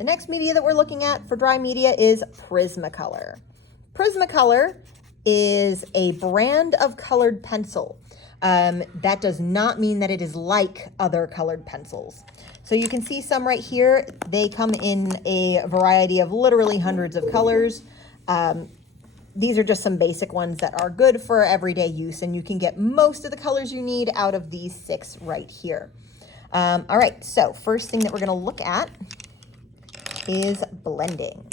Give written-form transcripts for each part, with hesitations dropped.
The next media that we're looking at for dry media is Prismacolor. Prismacolor is a brand of colored pencil. That does not mean that it is like other colored pencils. So you can see some right here. They come in a variety of literally hundreds of colors. These are just some basic ones that are good for everyday use, and you can get most of the colors you need out of these 6 right here. All right, so first thing that we're gonna look at is blending.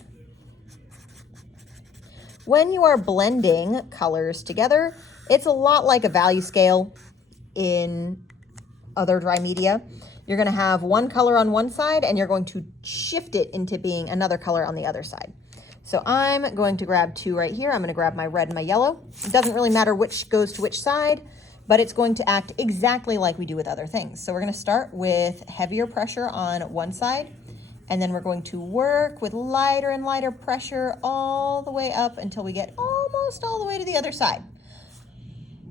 When you are blending colors together, it's a lot like a value scale in other dry media. You're gonna have one color on one side and you're going to shift it into being another color on the other side. So I'm going to grab 2 right here. I'm gonna grab my red and my yellow. It doesn't really matter which goes to which side, but it's going to act exactly like we do with other things. So we're gonna start with heavier pressure on one side, and then we're going to work with lighter and lighter pressure all the way up until we get almost all the way to the other side.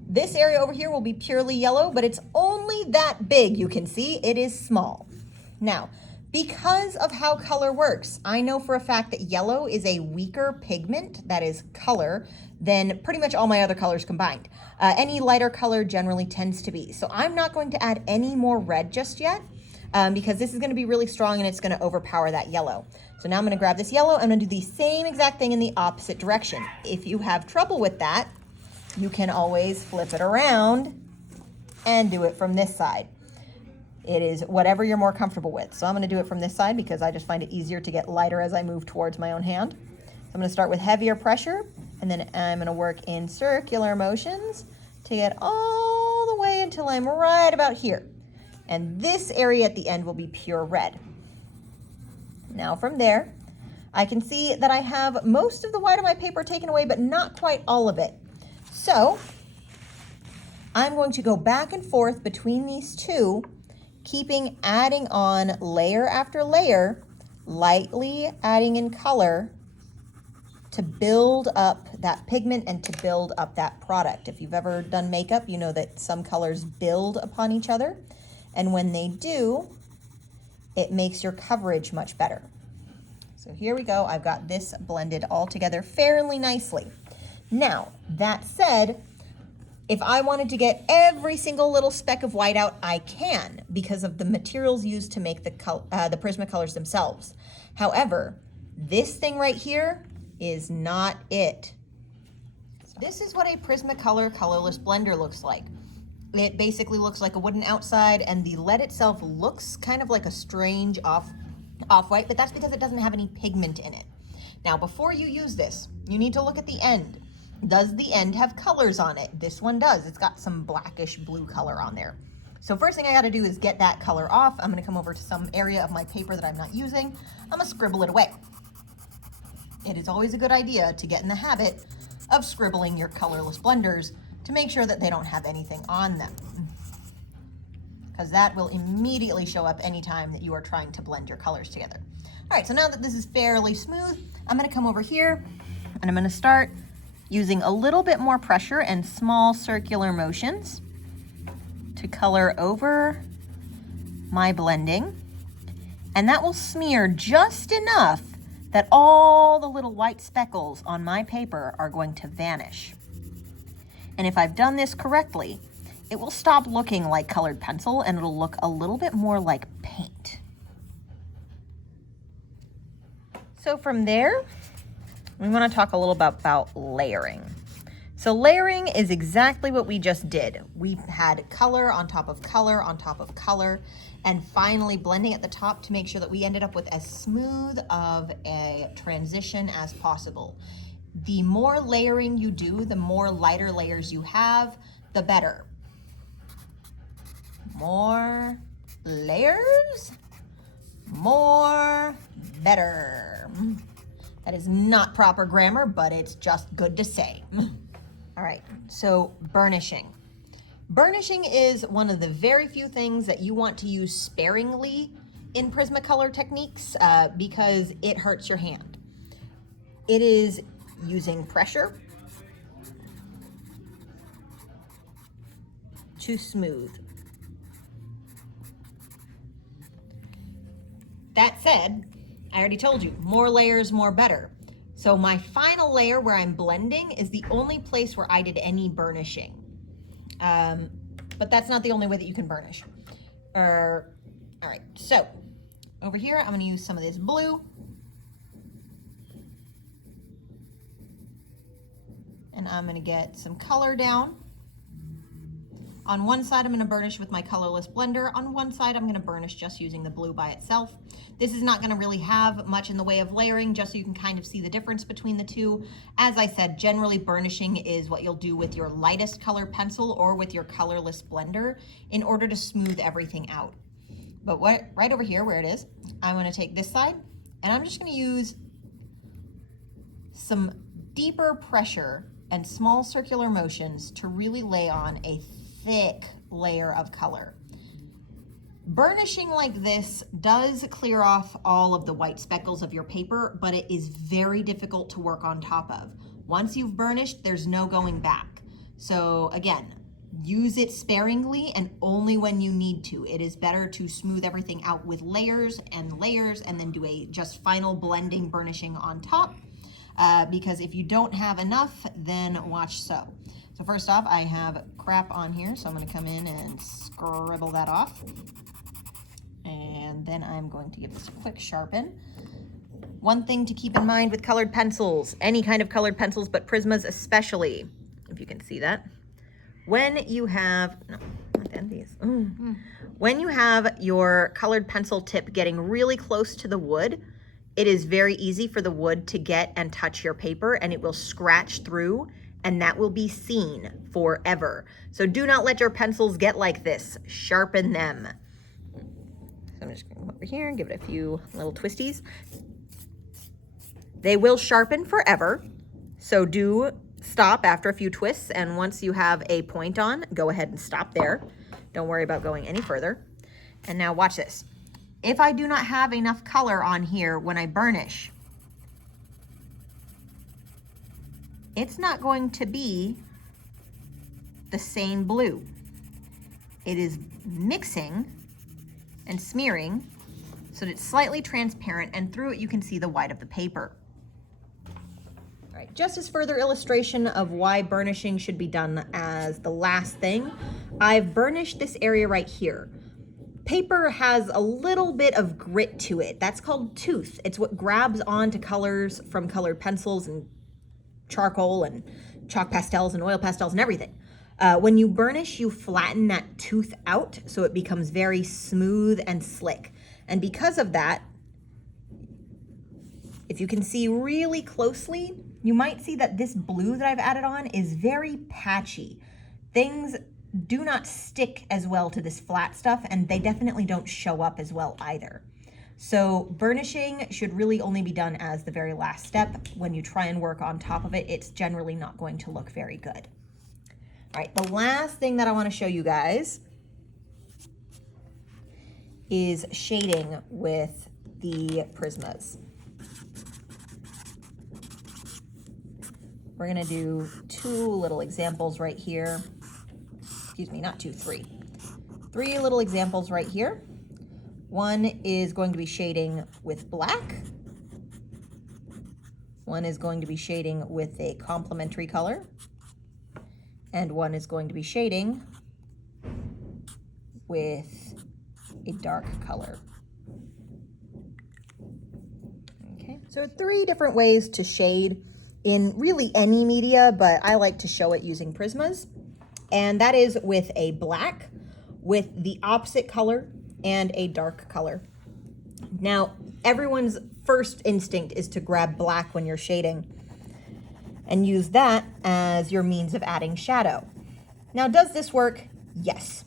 This area over here will be purely yellow, but it's only that big. You can see it is small. Now, because of how color works, I know for a fact that yellow is a weaker pigment, that is color, than pretty much all my other colors combined. Any lighter color generally tends to be. So I'm not going to add any more red just yet. Because this is going to be really strong and it's going to overpower that yellow. So now I'm going to grab this yellow. I'm going to do the same exact thing in the opposite direction. If you have trouble with that, you can always flip it around and do it from this side. It is whatever you're more comfortable with. So I'm going to do it from this side because I just find it easier to get lighter as I move towards my own hand. So I'm going to start with heavier pressure, and then I'm going to work in circular motions to get all the way until I'm right about here. And this area at the end will be pure red. Now from there, I can see that I have most of the white of my paper taken away, but not quite all of it. So I'm going to go back and forth between these 2, adding on layer after layer, lightly adding in color to build up that pigment and to build up that product. If you've ever done makeup, you know that some colors build upon each other. And when they do, it makes your coverage much better. So here we go. I've got this blended all together fairly nicely. Now, that said, if I wanted to get every single little speck of white out, I can because of the materials used to make the Prismacolors themselves. However, this thing right here is not it. This is what a Prismacolor colorless blender looks like. It basically looks like a wooden outside, and the lead itself looks kind of like a strange off-white, but that's because it doesn't have any pigment in it. Now, before you use this, you need to look at the end. Does the end have colors on it? This one does. It's got some blackish blue color on there. So first thing I gotta do is get that color off. I'm gonna come over to some area of my paper that I'm not using. I'm gonna scribble it away. It is always a good idea to get in the habit of scribbling your colorless blenders to make sure that they don't have anything on them, because that will immediately show up anytime that you are trying to blend your colors together. All right, so now that this is fairly smooth, I'm gonna come over here and I'm gonna start using a little bit more pressure and small circular motions to color over my blending. And that will smear just enough that all the little white speckles on my paper are going to vanish. And if I've done this correctly, it will stop looking like colored pencil and it'll look a little bit more like paint. So from there, we want to talk a little bit about layering. So layering is exactly what we just did. We had color on top of color on top of color, and finally blending at the top to make sure that we ended up with as smooth of a transition as possible. The more layering you do, the more lighter layers you have, the better. More layers, more better. That is not proper grammar, but it's just good to say. All right, so burnishing. Burnishing is one of the very few things that you want to use sparingly in Prismacolor techniques because it hurts your hand. It is using pressure to smooth. That said, I already told you, more layers, more better. So my final layer where I'm blending is the only place where I did any burnishing. But that's not the only way that you can burnish. All right, so over here, I'm gonna use some of this blue. And I'm gonna get some color down. On one side, I'm gonna burnish with my Colorless Blender. On one side, I'm gonna burnish just using the blue by itself. This is not gonna really have much in the way of layering, just so you can kind of see the difference between the two. As I said, generally burnishing is what you'll do with your lightest color pencil or with your Colorless Blender in order to smooth everything out. But right over here where it is, I'm gonna take this side and I'm just gonna use some deeper pressure and small circular motions to really lay on a thick layer of color. Burnishing like this does clear off all of the white speckles of your paper, but it is very difficult to work on top of. Once you've burnished, there's no going back. So again, use it sparingly and only when you need to. It is better to smooth everything out with layers and then do a just final blending burnishing on top. Because if you don't have enough, then watch so. So first off, I have crap on here, so I'm gonna come in and scribble that off. And then I'm going to give this a quick sharpen. One thing to keep in mind with colored pencils, any kind of colored pencils, but Prismas especially, if you can see that. When you have, no, not the end of these. When you have your colored pencil tip getting really close to the wood, it is very easy for the wood to get and touch your paper, and it will scratch through, and that will be seen forever. So do not let your pencils get like this. Sharpen them. So I'm just going to come over here and give it a few little twisties. They will sharpen forever, so do stop after a few twists, and once you have a point on, go ahead and stop there. Don't worry about going any further. And now watch this. If I do not have enough color on here when I burnish, it's not going to be the same blue. It is mixing and smearing so that it's slightly transparent, and through it you can see the white of the paper. All right, just as further illustration of why burnishing should be done as the last thing, I've burnished this area right here. Paper has a little bit of grit to it. That's called tooth. It's what grabs onto colors from colored pencils and charcoal and chalk pastels and oil pastels and everything. When you burnish, you flatten that tooth out so it becomes very smooth and slick. And because of that, if you can see really closely, you might see that this blue that I've added on is very patchy. Things do not stick as well to this flat stuff, and they definitely don't show up as well either. So burnishing should really only be done as the very last step. When you try and work on top of it, it's generally not going to look very good. All right, the last thing that I want to show you guys is shading with the Prismas. We're gonna do two little examples right here. Excuse me, not two, three. Three little examples right here. One is going to be shading with black. One is going to be shading with a complementary color. And one is going to be shading with a dark color. Okay, so three different ways to shade in really any media, but I like to show it using Prismas. And that is with a black, with the opposite color, and a dark color. Now, everyone's first instinct is to grab black when you're shading and use that as your means of adding shadow. Now, does this work? Yes.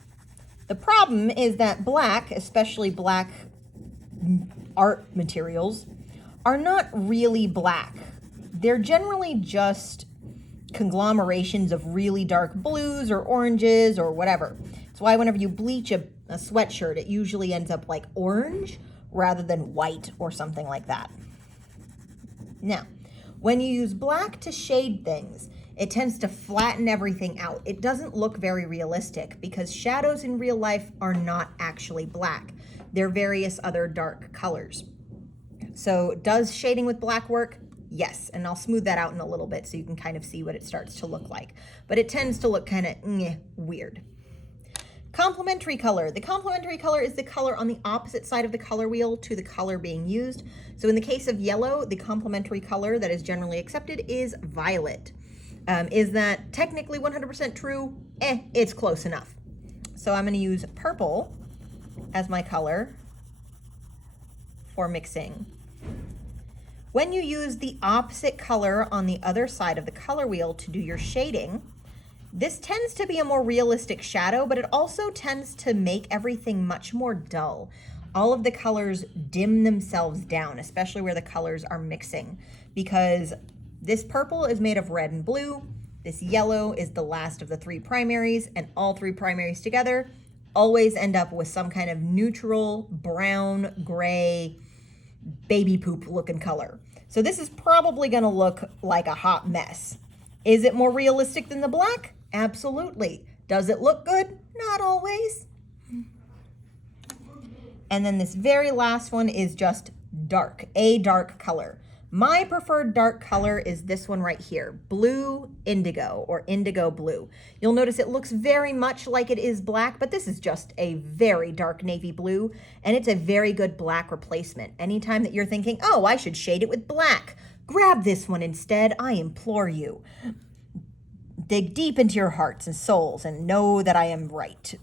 The problem is that black, especially black art materials, are not really black. They're generally just conglomerations of really dark blues or oranges or whatever. That's why whenever you bleach a sweatshirt, it usually ends up like orange rather than white or something like that. Now, when you use black to shade things, it tends to flatten everything out. It doesn't look very realistic because shadows in real life are not actually black. They're various other dark colors. So does shading with black work? Yes, and I'll smooth that out in a little bit so you can kind of see what it starts to look like. But it tends to look kind of weird. Complementary color. The complementary color is the color on the opposite side of the color wheel to the color being used. So in the case of yellow, the complementary color that is generally accepted is violet. Is that technically 100% true? It's close enough. So I'm going to use purple as my color for mixing. When you use the opposite color on the other side of the color wheel to do your shading, this tends to be a more realistic shadow, but it also tends to make everything much more dull. All of the colors dim themselves down, especially where the colors are mixing, because this purple is made of red and blue, this yellow is the last of the three primaries, and all three primaries together always end up with some kind of neutral, brown, gray, baby poop looking color. So this is probably gonna look like a hot mess. Is it more realistic than the black? Absolutely. Does it look good? Not always. And then this very last one is just dark, a dark color. My preferred dark color is this one right here, blue indigo or indigo blue. You'll notice it looks very much like it is black, but this is just a very dark navy blue, and it's a very good black replacement. Anytime that you're thinking, oh, I should shade it with black, grab this one instead, I implore you. Dig deep into your hearts and souls and know that I am right.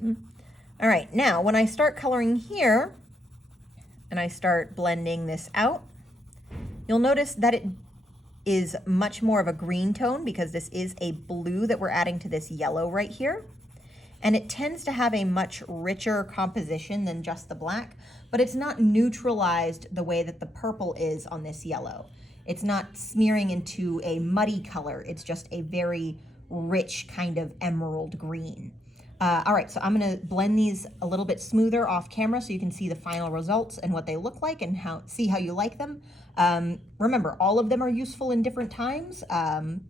All right, now when I start coloring here and I start blending this out, you'll notice that it is much more of a green tone because this is a blue that we're adding to this yellow right here. And it tends to have a much richer composition than just the black, but it's not neutralized the way that the purple is on this yellow. It's not smearing into a muddy color. It's just a very rich kind of emerald green. All right, so I'm gonna blend these a little bit smoother off camera so you can see the final results and what they look like and see how you like them. Remember, all of them are useful in different times, and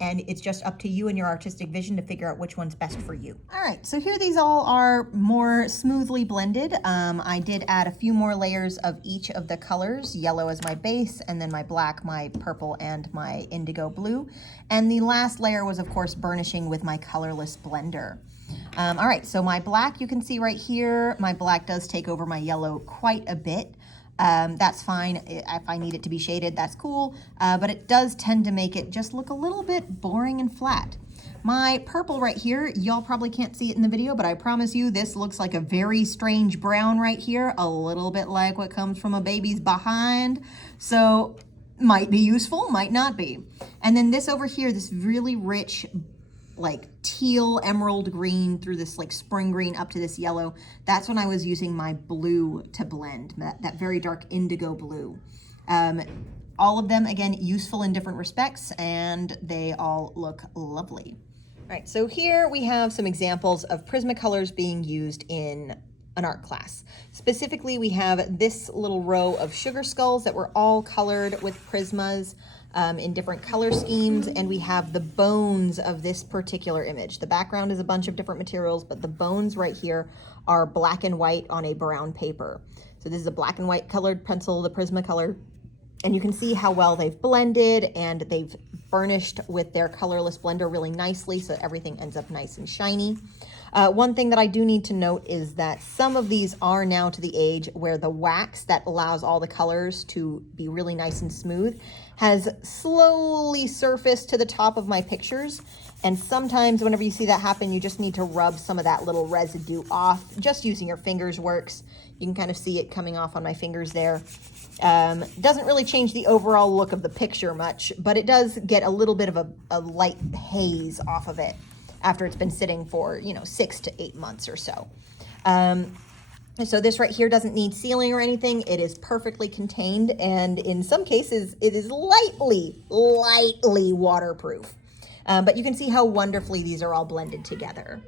it's just up to you and your artistic vision to figure out which one's best for you. All right, so here these all are more smoothly blended. I did add a few more layers of each of the colors, yellow as my base, and then my black, my purple, and my indigo blue. And the last layer was, of course, burnishing with my Colorless Blender. All right, so my black, you can see right here, my black does take over my yellow quite a bit. That's fine. If I need it to be shaded, that's cool. But it does tend to make it just look a little bit boring and flat. My purple right here, y'all probably can't see it in the video, but I promise you this looks like a very strange brown right here, a little bit like what comes from a baby's behind. So might be useful, might not be. And then this over here, this really rich like teal emerald green through this like spring green up to this yellow, that's when I was using my blue to blend, that very dark indigo blue. All of them, again, useful in different respects, and they all look lovely. All right, so here we have some examples of Prismacolors being used in an art class. Specifically, we have this little row of sugar skulls that were all colored with Prismas in different color schemes, and we have the bones of this particular image. The background is a bunch of different materials, but the bones right here are black and white on a brown paper. So this is a black and white colored pencil, the Prismacolor, and you can see how well they've blended and they've burnished with their Colorless Blender really nicely, so everything ends up nice and shiny. One thing that I do need to note is that some of these are now to the age where the wax that allows all the colors to be really nice and smooth has slowly surfaced to the top of my pictures. And sometimes whenever you see that happen, you just need to rub some of that little residue off. Just using your fingers works. You can kind of see it coming off on my fingers there. Doesn't really change the overall look of the picture much, but it does get a little bit of a light haze off of it after it's been sitting for, 6 to 8 months or so. So this right here doesn't need sealing or anything. It is perfectly contained, and in some cases, it is lightly waterproof. But you can see how wonderfully these are all blended together.